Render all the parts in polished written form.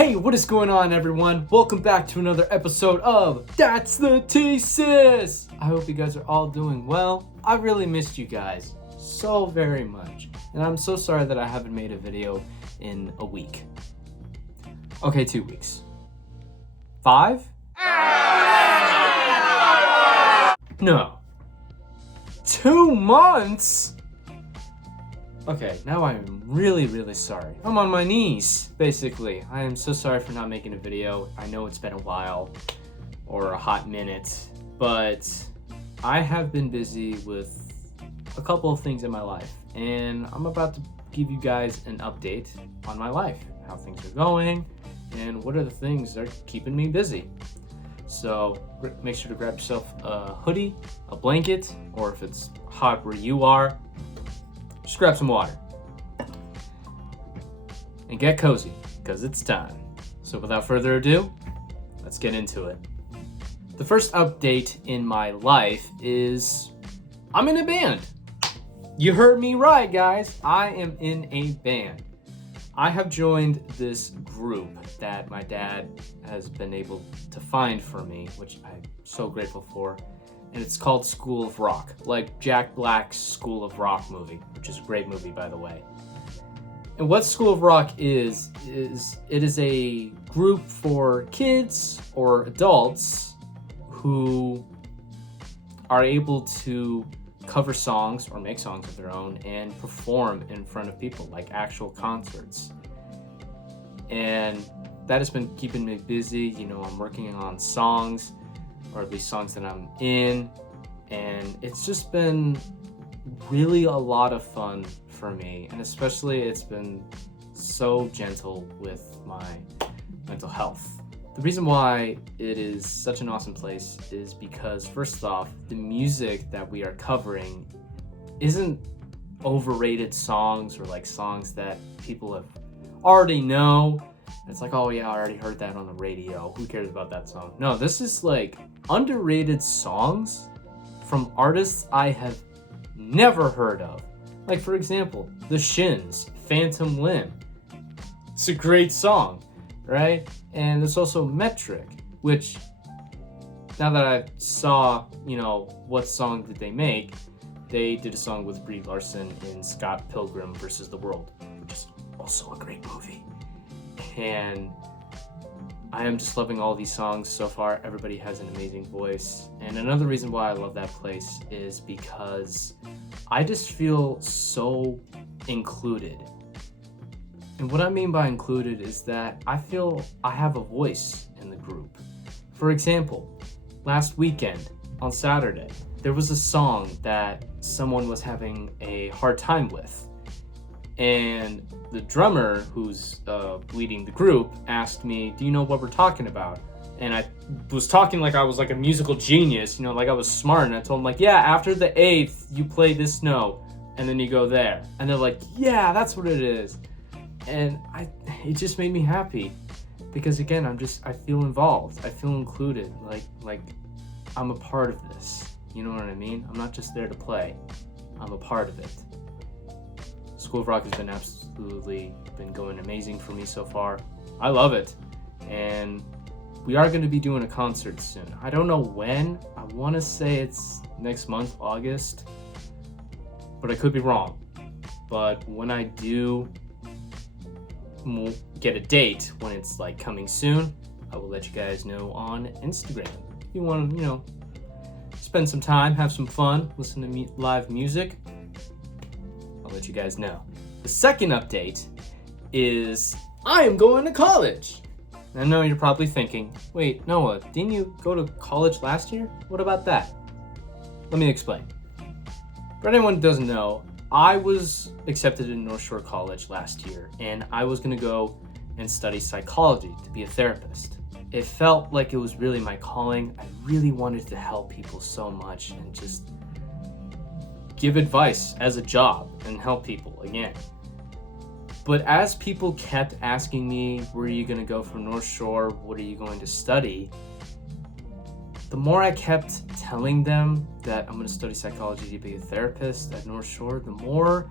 Hey, what is going on, everyone? Welcome back to another episode of That's the Thesis! I hope you guys are all doing well. I really missed you guys so very much, and I'm so sorry that I haven't made a video in a week. Okay, 2 weeks. 5? No. 2 months? Okay, now I am really sorry. I'm on my knees, basically. I am so sorry for not making a video. I know it's been a while, or a hot minute, but I have been busy with a couple of things in my life, and I'm about to give you guys an update on my life, how things are going, and what are the things that are keeping me busy. So make sure to grab yourself a hoodie, a blanket, or if it's hot where you are, just grab some water and get cozy, because it's time. So without further ado, let's get into it. The first update in my life is I'm in a band. You heard me right, guys. I am in a band. I have joined this group that my dad has been able to find for me, which I'm so grateful for. And it's called School of Rock, like Jack Black's School of Rock movie, which is a great movie, by the way. And what School of Rock is it is a group for kids or adults who are able to cover songs or make songs of their own and perform in front of people, like actual concerts. And that has been keeping me busy. You know, I'm working on songs, or at least songs that I'm in, and it's just been really a lot of fun for me, and especially it's been so gentle with my mental health. The reason why it is such an awesome place is because, first off, the music that we are covering isn't overrated songs or like songs that people have already know. It's like, oh yeah, I already heard that on the radio. Who cares about that song? No, this is like underrated songs from artists I have never heard of. Like, for example, The Shins, Phantom Limb. It's a great song, right? And there's also Metric, which, now that I saw, what song did they make, they did a song with Brie Larson in Scott Pilgrim vs. the World, which is also a great movie. And I am just loving all these songs so far. Everybody has an amazing voice. And another reason why I love that place is because I just feel so included. And what I mean by included is that I feel I have a voice in the group. For example, last weekend on Saturday, there was a song that someone was having a hard time with. And the drummer who's leading the group asked me, do you know what we're talking about? And I was talking like I was like a musical genius, like I was smart. And I told him like, yeah, after the 8th, you play this note and then you go there. And they're like, yeah, that's what it is. And it just made me happy because, again, I feel involved. I feel included. Like I'm a part of this. You know what I mean? I'm not just there to play. I'm a part of it. School of Rock has been going amazing for me so far. I love it. And we are going to be doing a concert soon. I don't know when. I want to say it's next month, August. But I could be wrong. But when I do get a date, when it's like coming soon, I will let you guys know on Instagram. If you want to, spend some time, have some fun, listen to live music, I'll let you guys know. The second update is I am going to college. I know you're probably thinking, wait, Noah, didn't you go to college last year? What about that? Let me explain. For anyone who doesn't know, I was accepted in North Shore College last year, and I was going to go and study psychology to be a therapist. It felt like it was really my calling. I really wanted to help people so much and just give advice as a job and help people again. But as people kept asking me, where are you going to go for North Shore? What are you going to study? The more I kept telling them that I'm going to study psychology to be a therapist at North Shore, the more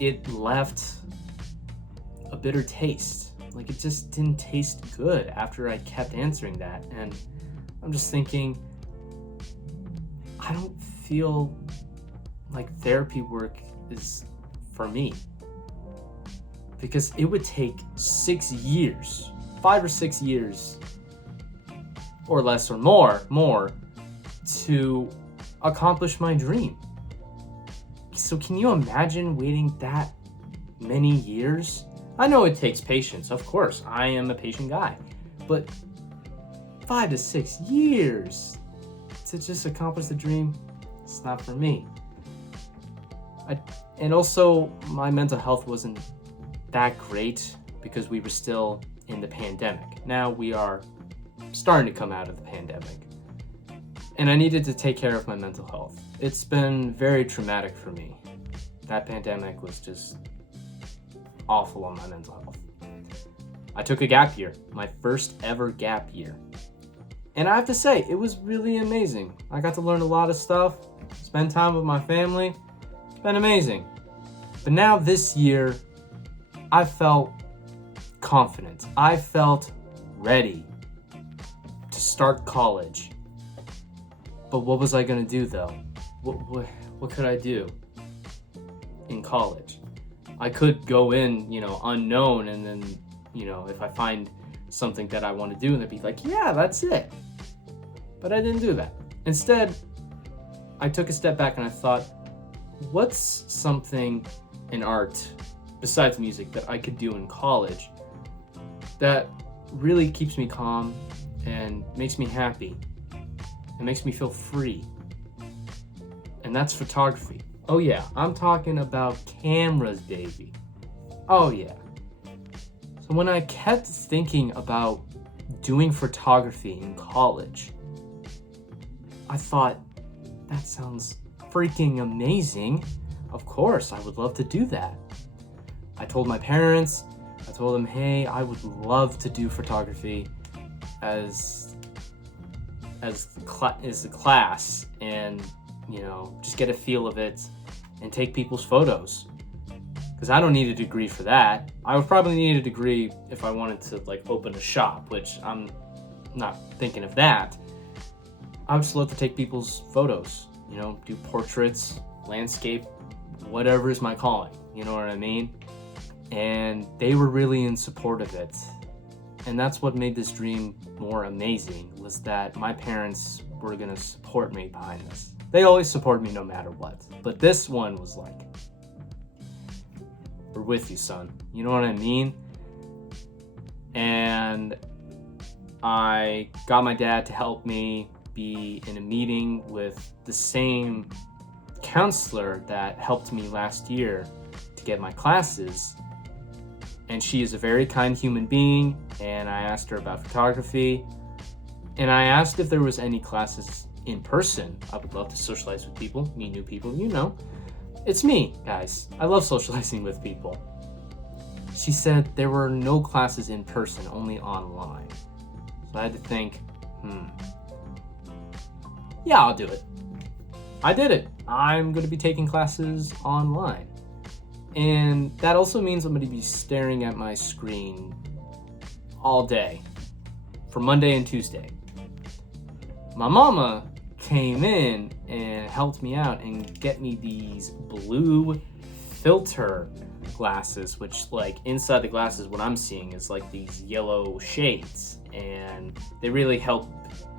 it left a bitter taste. Like, it just didn't taste good after I kept answering that. And I'm just thinking, I don't feel like therapy work is for me. Because it would take 6 years, 5 or 6 years, or less or more, to accomplish my dream. So can you imagine waiting that many years? I know it takes patience, of course. I am a patient guy. But 5 to 6 years to just accomplish the dream, it's not for me. And also, my mental health wasn't that great because we were still in the pandemic. Now we are starting to come out of the pandemic. And I needed to take care of my mental health. It's been very traumatic for me. That pandemic was just awful on my mental health. I took a gap year, my first ever gap year. And I have to say, it was really amazing. I got to learn a lot of stuff, spend time with my family. It's been amazing. But now this year, I felt confident. I felt ready to start college. But what was I gonna do though? What could I do in college? I could go in, unknown, and then, if I find something that I want to do, and they'd be like, yeah, that's it. But I didn't do that. Instead, I took a step back and I thought, what's something in art besides music that I could do in college that really keeps me calm and makes me happy and makes me feel free? And that's photography. Oh yeah, I'm talking about cameras, baby. Oh yeah. So when I kept thinking about doing photography in college, I thought, that sounds freaking amazing. Of course, I would love to do that. I told my parents, I told them, hey, I would love to do photography as the class, and just get a feel of it and take people's photos. Because I don't need a degree for that. I would probably need a degree if I wanted to open a shop, which I'm not thinking of that. I would just love to take people's photos, do portraits, landscape, whatever is my calling, you know what I mean? And they were really in support of it. And that's what made this dream more amazing, was that my parents were gonna support me behind this. They always support me no matter what. But this one was like, we're with you, son. You know what I mean? And I got my dad to help me be in a meeting with the same counselor that helped me last year to get my classes. And she is a very kind human being, and I asked her about photography, and I asked if there was any classes in person. I would love to socialize with people, meet new people, It's me, guys. I love socializing with people. She said there were no classes in person, only online. So I had to think, yeah, I'll do it. I did it. I'm going to be taking classes online. And that also means I'm going to be staring at my screen all day for Monday and Tuesday. My mama came in and helped me out and get me these blue filter glasses, which inside the glasses, what I'm seeing is these yellow shades, and they really help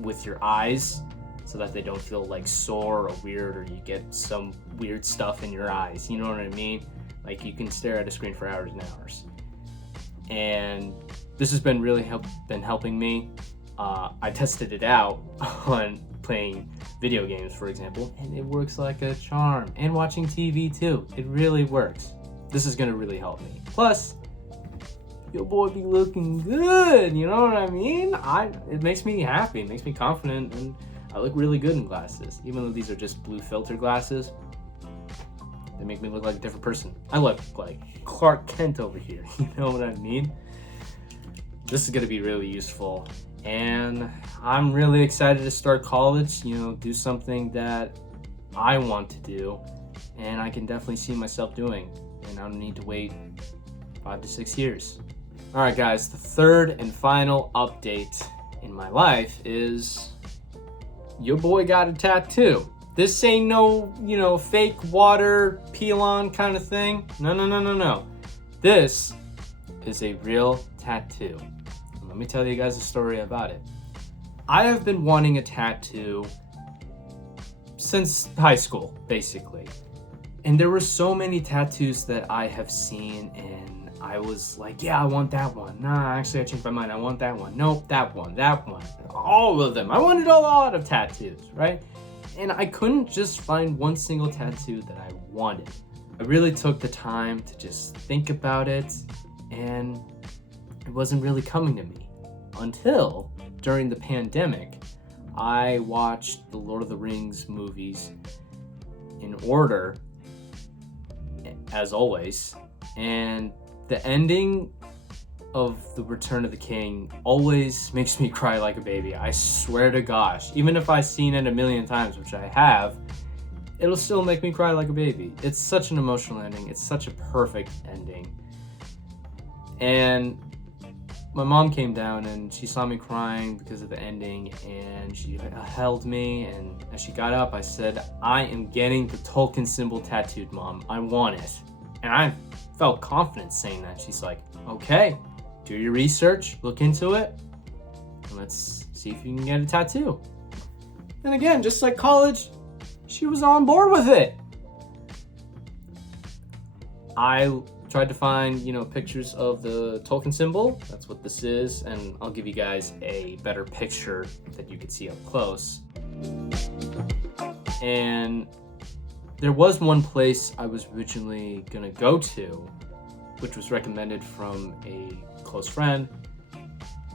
with your eyes so that they don't feel sore or weird, or you get some weird stuff in your eyes. You know what I mean? You can stare at a screen for hours and hours. And this has been really helping me. I tested it out on playing video games, for example, and it works like a charm. And watching TV too. It really works. This is gonna really help me. Plus, your boy be looking good, you know what I mean? It makes me happy, it makes me confident, and I look really good in glasses. Even though these are just blue filter glasses, they make me look like a different person. I look like Clark Kent over here, you know what I mean? This is gonna be really useful. And I'm really excited to start college, do something that I want to do, and I can definitely see myself doing. And I don't need to wait 5 to 6 years. Alright guys, the third and final update in my life is your boy got a tattoo. This ain't no, fake water peel-on kind of thing. No. This is a real tattoo. And let me tell you guys a story about it. I have been wanting a tattoo since high school, basically. And there were so many tattoos that I have seen, and I was like, yeah, I want that one. Nah, actually, I changed my mind. I want that one. Nope, that one. All of them. I wanted a lot of tattoos, right? And I couldn't just find one single tattoo that I wanted. I really took the time to just think about it, and it wasn't really coming to me. Until, during the pandemic, I watched the Lord of the Rings movies in order, as always, and the ending of The Return of the King always makes me cry like a baby. I swear to gosh. Even if I've seen it a million times, which I have, it'll still make me cry like a baby. It's such an emotional ending. It's such a perfect ending. And my mom came down and she saw me crying because of the ending, and she held me, and as she got up, I said, I am getting the Tolkien symbol tattooed, Mom. I want it. And I felt confident saying that. She's like, okay, do your research, look into it, and let's see if you can get a tattoo. And again, just like college, she was on board with it. I tried to find, pictures of the Tolkien symbol. That's what this is, and I'll give you guys a better picture that you can see up close. And there was one place I was originally gonna go to, which was recommended from a close friend,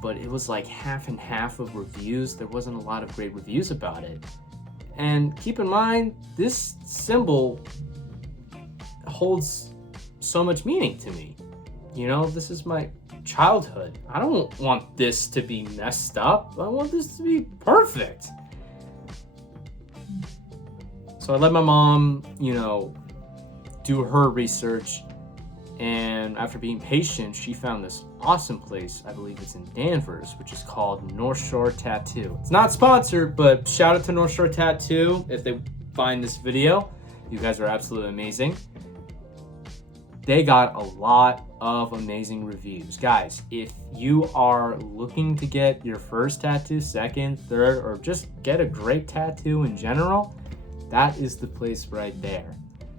but it was like half and half of reviews. There wasn't a lot of great reviews about it. And keep in mind, this symbol holds so much meaning to me. This is my childhood. I don't want this to be messed up. I want this to be perfect. So I let my mom, do her research, and after being patient, she found this awesome place. I believe it's in Danvers, which is called North Shore Tattoo. It's not sponsored, but shout out to North Shore Tattoo if they find this video. You guys are absolutely amazing. They got a lot of amazing reviews. Guys, if you are looking to get your first tattoo, second, third, or just get a great tattoo in general, that is the place right there.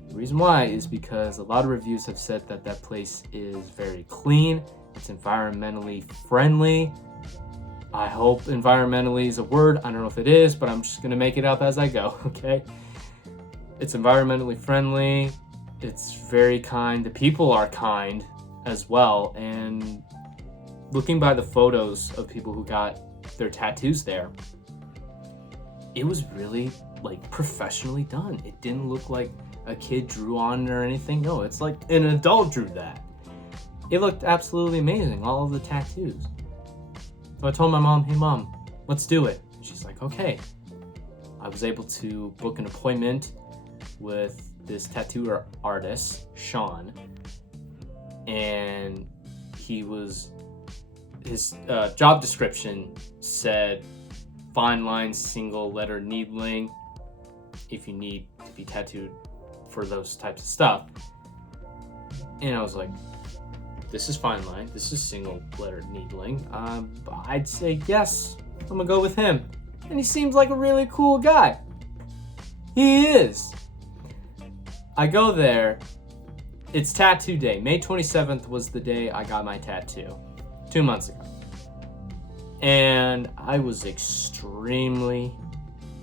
The reason why is because a lot of reviews have said that that place is very clean, it's environmentally friendly. I hope environmentally is a word. I don't know if it is, but I'm just gonna make it up as I go, okay? It's environmentally friendly, it's very kind, the people are kind as well, and looking by the photos of people who got their tattoos there, it was really professionally done. It didn't look like a kid drew on it or anything. No, it's like an adult drew that. It looked absolutely amazing, all of the tattoos. So I told my mom, hey Mom, let's do it. And she's like, okay. I was able to book an appointment with this tattoo artist, Sean, and his job description said fine line single letter needling if you need to be tattooed for those types of stuff. And I was like, this is fine line, this is single letter needling. I'd say yes, I'm gonna go with him. And he seems like a really cool guy. He is. I go there, it's tattoo day. May 27th was the day I got my tattoo, 2 months ago. And I was extremely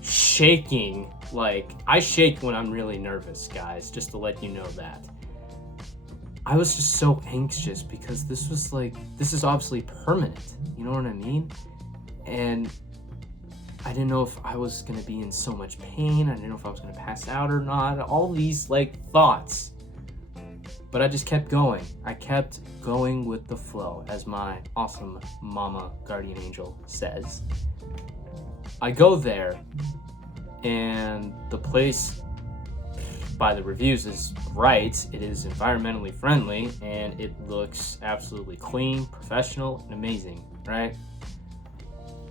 shaking. I shake when I'm really nervous, guys, just to let you know that. I was just so anxious because this is obviously permanent, you know what I mean? And I didn't know if I was gonna be in so much pain. I didn't know if I was gonna pass out or not. All these thoughts. But I just kept going. I kept going with the flow, as my awesome mama guardian angel says. I go there, and the place by the reviews is right. It is environmentally friendly and it looks absolutely clean, professional, and amazing, right?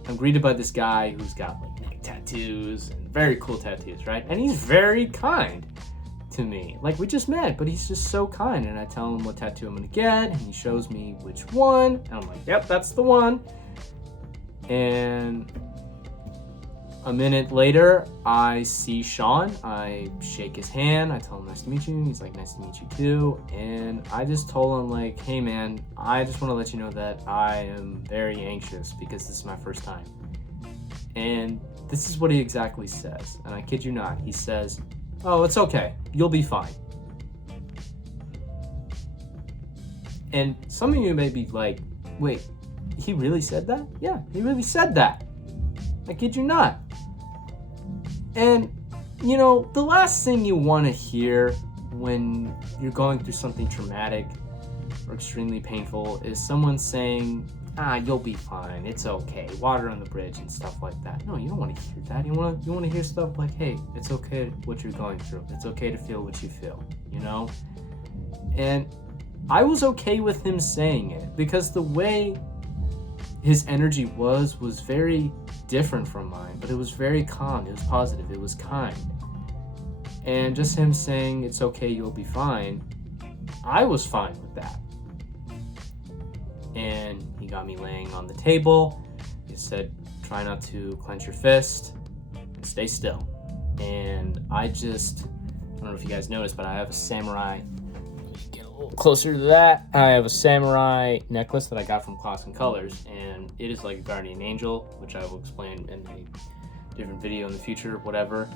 I'm greeted by this guy who's got like neck tattoos and very cool tattoos, right? And he's very kind to me. Like, we just met, but he's just so kind. And I tell him what tattoo I'm gonna get, and he shows me which one, and I'm like, yep, that's the one. And a minute later, I see Sean. I shake his hand. I tell him nice to meet you. He's like, nice to meet you too. And I just told him like, hey man, I just want to let you know that I am very anxious because this is my first time. And this is what he exactly says. And I kid you not, he says, oh, it's okay. You'll be fine. And some of you may be like, wait, he really said that? Yeah, he really said that. I kid you not. And, you know, the last thing you want to hear when you're going through something traumatic or extremely painful is someone saying, you'll be fine, it's okay, water on the bridge and stuff like that. No, you don't want to hear that. You want to hear stuff like, hey, it's okay what you're going through. It's okay to feel what you feel, you know? And I was okay with him saying it because the way his energy was very different from mine, but it was very calm, it was positive, it was kind. And just him saying, it's okay, you'll be fine, I was fine with that. And he got me laying on the table. He said, try not to clench your fist and stay still. And I don't know if you guys noticed, but I have a samurai. Let me get a little closer to that. I have a samurai necklace that I got from Class and Colors, and it is like a guardian angel, which I will explain in a different video in the future, whatever.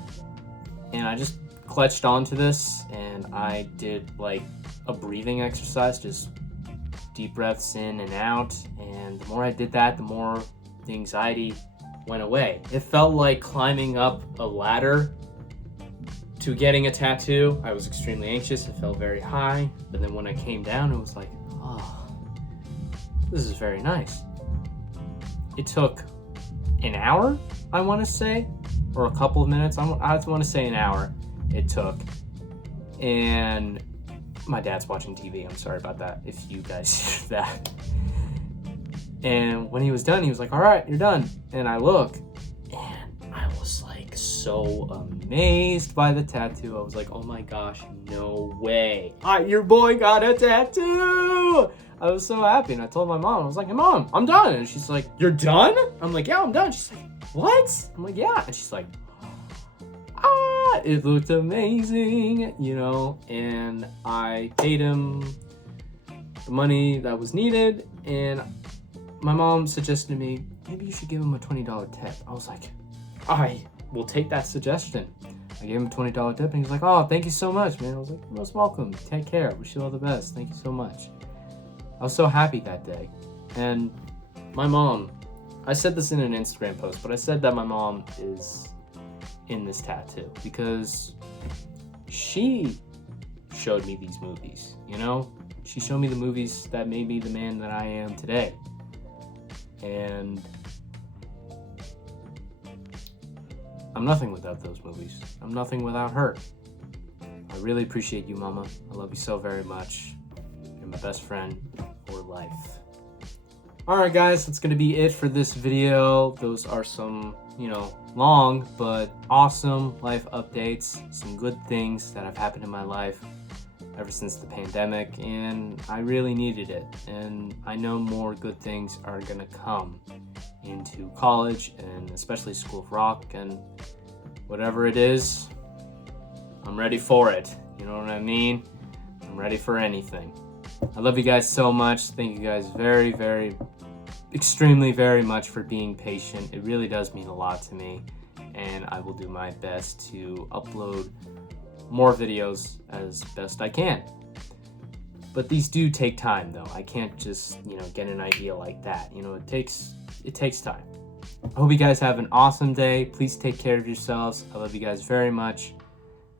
And I just clutched onto this, and I did like a breathing exercise, just deep breaths in and out, and the more I did that, the more the anxiety went away. It felt like climbing up a ladder to getting a tattoo. I was extremely anxious, it felt very high, but then when I came down, it was like, oh, this is very nice. It took an hour, I want to say, or a couple of minutes. I want to say an hour it took. And my dad's watching TV. I'm sorry about that if you guys hear that. And when he was done, he was like, all right, you're done. And I look, and I was like so amazed by the tattoo. I was like, oh my gosh, no way. Your boy got a tattoo. I was so happy. And I told my mom, I was like, hey mom, I'm done. And she's like, you're done? I'm like, yeah, I'm done. She's like, what? I'm like, yeah. And she's like, it looked amazing, you know, and I paid him the money that was needed, and my mom suggested to me, maybe you should give him a $20 tip. I was like, I will take that suggestion. I gave him a $20 tip, and he's like, oh, thank you so much, man. I was like, you're most welcome. Take care. Wish you all the best. Thank you so much. I was so happy that day. And my mom, I said this in an Instagram post, but I said that my mom is in this tattoo because she showed me these movies, you know? She showed me the movies that made me the man that I am today. And I'm nothing without those movies. I'm nothing without her. I really appreciate you, Mama. I love you so very much. You're my best friend for life. Alright guys, that's going to be it for this video. Those are some, long but awesome life updates. Some good things that have happened in my life ever since the pandemic, and I really needed it. And I know more good things are going to come into college, and especially School of Rock, and whatever it is, I'm ready for it. You know what I mean? I'm ready for anything. I love you guys so much. Thank you guys very, very, extremely very much for being patient. It really does mean a lot to me, and I will do my best to upload more videos as best I can. But these do take time though. I can't just, get an idea like that. It takes time. I hope you guys have an awesome day. Please take care of yourselves. I love you guys very much.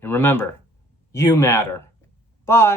And remember, you matter. Bye.